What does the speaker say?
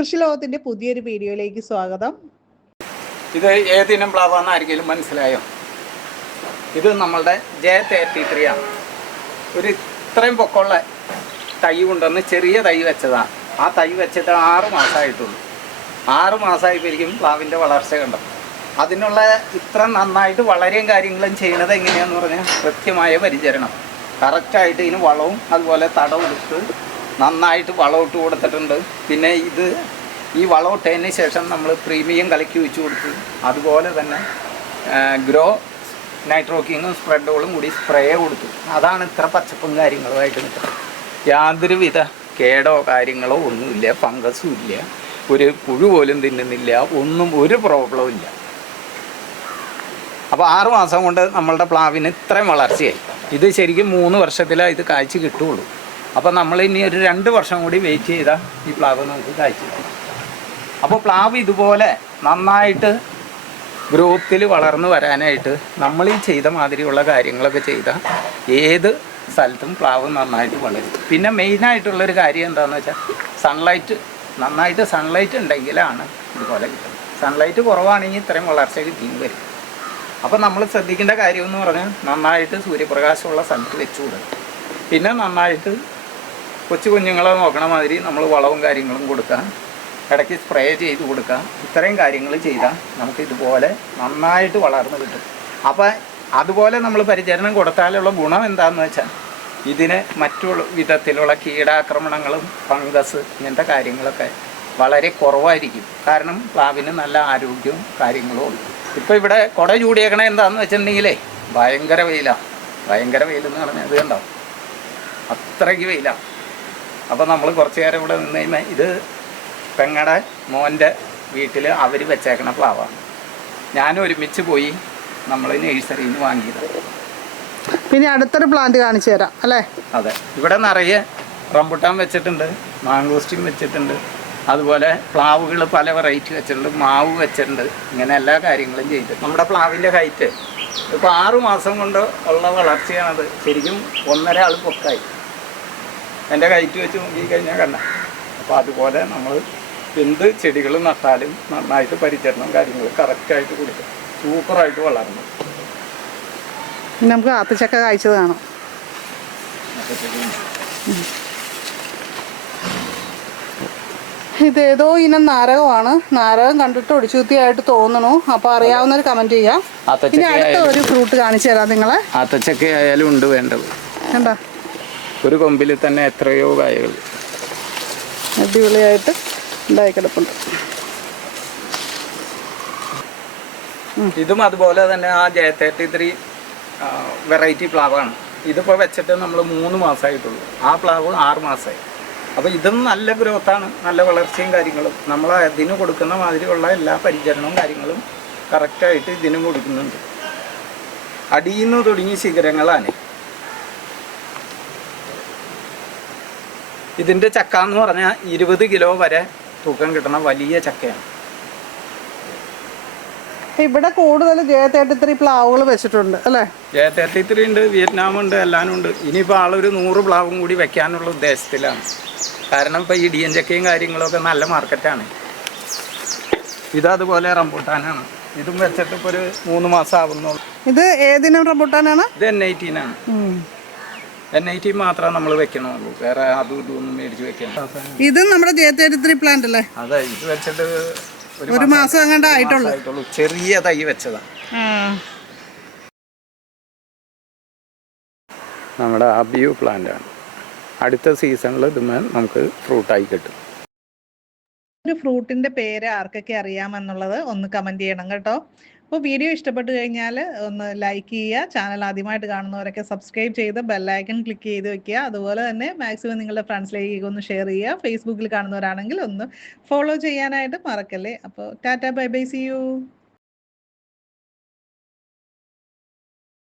കൃഷി ലോകത്തിന്റെ പുതിയൊരു വീഡിയോയിലേക്ക് സ്വാഗതം. ഇത് ഏതിനും പ്ലാവാന്ന് ആർക്കെങ്കിലും മനസ്സിലായോ? ഇത് നമ്മളുടെ ജെ തേർട്ടി ത്രീ ആണ് ഒരു ഇത്രയും പൊക്കമുള്ള തൈ കൊണ്ടുവന്ന് ചെറിയ തൈ വെച്ചതാണ് ആ തൈ വെച്ചിട്ട് ആറ് മാസമായിട്ടുള്ളൂ. ആറ് മാസമായപ്പോഴേക്കും പ്ലാവിന്റെ വളർച്ച കണ്ടു. അതിനുള്ള ഇത്ര നന്നായിട്ട് വളരെയും കാര്യങ്ങളും ചെയ്യണത് എങ്ങനെയാന്ന് പറഞ്ഞാൽ കൃത്യമായ പരിചരണം. കറക്റ്റായിട്ട് ഇതിന് വളവും അതുപോലെ തടവും എടുത്ത് നന്നായിട്ട് വളമിട്ട് കൊടുത്തിട്ടുണ്ട്. പിന്നെ ഇത് ഈ വളമിട്ടതിന് ശേഷം നമ്മൾ പ്രീമിയം കലക്കി വെച്ച് കൊടുത്തു അതുപോലെ തന്നെ ഗ്രോ നൈട്രോക്കിങ്ങും സ്പ്രെഡുകളും കൂടി സ്പ്രേ കൊടുത്തു. അതാണ് ഇത്ര പച്ചപ്പും കാര്യങ്ങളുമായിട്ട് നിൽക്കുന്നത്. യാതൊരുവിധ കേടോ കാര്യങ്ങളോ ഒന്നുമില്ല ഫംഗസും ഇല്ല. ഒരു പുഴു പോലും തിന്നുന്നില്ല ഒന്നും ഒരു പ്രോബ്ലവും ഇല്ല. അപ്പോൾ ആറ് മാസം കൊണ്ട് നമ്മളുടെ പ്ലാവിന് ഇത്രയും വളർച്ചയായി. ഇത് ശരിക്കും മൂന്ന് വർഷത്തിലാണ് ഇത് കാഴ്ച കിട്ടുള്ളൂ അപ്പോൾ നമ്മൾ ഇനി ഒരു രണ്ട് വർഷം കൂടി വെയിറ്റ് ചെയ്താൽ ഈ പ്ലാവ് നമുക്ക് കാഴ്ച അപ്പോൾ പ്ലാവ് ഇതുപോലെ നന്നായിട്ട് ഗ്രോത്തിൽ വളർന്നു വരാനായിട്ട് നമ്മൾ ഈ ചെയ്ത മാതിരിയുള്ള കാര്യങ്ങളൊക്കെ ചെയ്താൽ ഏത് സ്ഥലത്തും പ്ലാവ് നന്നായിട്ട് വളരും. പിന്നെ മെയിനായിട്ടുള്ളൊരു കാര്യം എന്താണെന്ന് വെച്ചാൽ സൺലൈറ്റ് നന്നായിട്ട് സൺലൈറ്റ് ഉണ്ടെങ്കിലാണ് ഇതുപോലെ കിട്ടുന്നത്. സൺലൈറ്റ് കുറവാണെങ്കിൽ ഇത്രയും വളർച്ച കിട്ടിയും വരും. അപ്പോൾ നമ്മൾ ശ്രദ്ധിക്കേണ്ട കാര്യം എന്ന് പറഞ്ഞാൽ നന്നായിട്ട് സൂര്യപ്രകാശമുള്ള സ്ഥലത്ത് വെച്ചു പിന്നെ നന്നായിട്ട് കൊച്ചു കുഞ്ഞുങ്ങളെ നോക്കണ മാതിരി നമ്മൾ വളവും കാര്യങ്ങളും കൊടുക്കാം. ഇടയ്ക്ക് സ്പ്രേ ചെയ്ത് കൊടുക്കാം. ഇത്രയും കാര്യങ്ങൾ ചെയ്താൽ നമുക്ക് ഇതുപോലെ നന്നായിട്ട് വളർന്നു കിട്ടും. അപ്പോൾ അതുപോലെ നമ്മൾ പരിചരണം കൊടുത്താലുള്ള ഗുണം എന്താണെന്ന് വെച്ചാൽ ഇതിന് മറ്റു വിധത്തിലുള്ള കീടാക്രമണങ്ങളും ഫംഗസ് ഇങ്ങനത്തെ കാര്യങ്ങളൊക്കെ വളരെ കുറവായിരിക്കും. കാരണം പ്ലാവിന് നല്ല ആരോഗ്യവും കാര്യങ്ങളും ഉണ്ട്. ഇപ്പോൾ ഇവിടെ കുട ചൂടിയേക്കണ എന്താണെന്ന് വെച്ചിട്ടുണ്ടെങ്കിലേ ഭയങ്കര വെയിലാണ് ഭയങ്കര വെയിലെന്ന് പറഞ്ഞാൽ അത് കണ്ടോ? അത്രയ്ക്ക് വെയിലാണ് അപ്പോൾ നമ്മൾ കുറച്ച് നേരം ഇവിടെ നിന്ന് കഴിയുമ്പോൾ ഇത് പെങ്ങടെ മോന്റെ വീട്ടിൽ അവർ വെച്ചേക്കണ പ്ലാവാണ്. ഞാനും ഒരുമിച്ച് പോയി നമ്മൾ നഴ്സറിയിൽ നിന്ന് വാങ്ങിയത്. പിന്നെ അടുത്തൊരു പ്ലാന്റ് കാണിച്ചു തരാം അല്ലേ? അതെ. ഇവിടെ നിറയെ റംബുട്ടാൻ വെച്ചിട്ടുണ്ട് മാംഗോസ്റ്റിൻ വെച്ചിട്ടുണ്ട് അതുപോലെ പ്ലാവുകൾ പല വെറൈറ്റി വെച്ചിട്ടുണ്ട് മാവ് വെച്ചിട്ടുണ്ട് ഇങ്ങനെ എല്ലാ കാര്യങ്ങളും ചെയ്ത്. നമ്മുടെ പ്ലാവിന്റെ ഹൈറ്റ് ഇപ്പോൾ ആറ് മാസം കൊണ്ട് ഉള്ള വളർച്ചയാണത്. ശരിക്കും ഒന്നര ആൾ പൊക്കായി. എന്റെ കയറ്റ് വെച്ച് നോക്കിക്കഴിഞ്ഞാൽ കണ്ട അപ്പോൾ അതുപോലെ നമ്മൾ എന്ത് ചെടികൾ നട്ടാലും നന്നായിട്ട് പരിചരണം കാര്യങ്ങൾ കറക്റ്റായിട്ട് കൊടുക്കും. സൂപ്പറായിട്ട് വളർന്നു. ഇനി നമുക്ക് ആത്തച്ചക്ക കായ്ച്ചത് കാണാം. ഇതേതോ ഇനം നാരകമാണ്. നാരകം കണ്ടിട്ട് ഒടിച്ചുത്തിയായിട്ട് തോന്നണു അപ്പൊ അറിയാവുന്നവർ കമന്റ് ചെയ്യാം. ഇനി അടുത്ത ഒരു ഫ്രൂട്ട് കാണിച്ചു തരാം നിങ്ങളെ. ആത്തച്ചക്ക ആയാലും ഉണ്ട് വേണ്ടത്. കണ്ടാ? ഒരു കൊമ്പിൽ തന്നെ എത്രയോ കായകൾ. അടിപൊളിയായിട്ട് ഉണ്ടായി കിടപ്പുണ്ട്. ഇതും അതുപോലെ തന്നെ ആ ജെ തേർട്ടി ത്രീ വെറൈറ്റി പ്ലാവാണ്. ഇതിപ്പോൾ വെച്ചിട്ട് നമ്മൾ മൂന്ന് മാസമായിട്ടുള്ളൂ ആ പ്ലാവ് ആറ് മാസമായി അപ്പോൾ ഇതും നല്ല ഗ്രോത്താണ് നല്ല വളർച്ചയും കാര്യങ്ങളും. നമ്മൾ അതിന് കൊടുക്കുന്ന മാതിരിയുള്ള എല്ലാ പരിചരണവും കാര്യങ്ങളും കറക്റ്റായിട്ട് ഇതിനും കൊടുക്കുന്നുണ്ട്. അടിയിൽ നിന്ന് തുടങ്ങി ശിഖരങ്ങളാണ്. ഇതിന്റെ ചക്ക എന്ന് പറഞ്ഞാൽ ഇരുപത് കിലോ വരെ തൂക്കം കിട്ടുന്ന വലിയ ചക്കയാണ്. ഇവിടെ കൂടുതൽ ജെ തേർട്ടി ത്രീ പ്ലാവുകൾ വെച്ചിട്ടുണ്ട് അല്ലേ? ജെ തേർട്ടി ത്രീ ഉണ്ട് വിയറ്റ്നാം ഉണ്ട് എല്ലാനും ഉണ്ട്. ഇനിയിപ്പോൾ ആളൊരു നൂറ് പ്ലാവും കൂടി വെക്കാനുള്ള ഉദ്ദേശത്തിലാണ്. കാരണം ഇപ്പോൾ ഈ ഡി എൻ ചക്കയും കാര്യങ്ങളൊക്കെ നല്ല മാർക്കറ്റാണ് ഇതതുപോലെ റംബൂട്ടാനാണ്. ഇതും വെച്ചിട്ട് ഇപ്പോൾ ഒരു മൂന്ന് മാസം ആവുന്നുള്ളൂ. ഇത് ഏതിനും റംബൂട്ടാനാണ്? ഇത് എൻ ഐറ്റീനാണ് എൻ ഐറ്റീൻ മാത്രമേ നമ്മൾ വെക്കണുള്ളൂ. വേറെ അതും ഇതും ഒന്നും മേടിച്ച് വെക്കണം ഇത് നമ്മുടെ ജയത്തേരി പ്ലാന്റ് അല്ലേ? അതെ ഇത് വെച്ചിട്ട് ഒരു മാസം അങ്ങാണ്ട് ആയിട്ടുള്ളൂ. ചെറിയ തൈ വെച്ചതാ. നമ്മുടെ അബിയു പ്ലാന്റ് ആണ്. അടുത്ത സീസണിൽ ഇതുമേ നമുക്ക് ഫ്രൂട്ടായി കിട്ടും. ഒരു ഫ്രൂട്ടിന്റെ പേര് ആർക്കൊക്കെ അറിയാമെന്നുള്ളത് ഒന്ന് കമന്റ് ചെയ്യണം കേട്ടോ. അപ്പോൾ വീഡിയോ ഇഷ്ടപ്പെട്ട് കഴിഞ്ഞാൽ ഒന്ന് ലൈക്ക് ചെയ്യുക. ചാനൽ ആദ്യമായിട്ട് കാണുന്നവരൊക്കെ സബ്സ്ക്രൈബ് ചെയ്ത് ബെല്ലൈക്കൺ ക്ലിക്ക് ചെയ്ത് വെക്കുക. അതുപോലെ തന്നെ മാക്സിമം നിങ്ങളുടെ ഫ്രണ്ട്സിലേക്ക് ഒന്ന് ഷെയർ ചെയ്യുക. ഫേസ്ബുക്കിൽ കാണുന്നവരാണെങ്കിൽ ഒന്ന് ഫോളോ ചെയ്യാനായിട്ട് മറക്കല്ലേ. അപ്പോൾ tata bye bye see you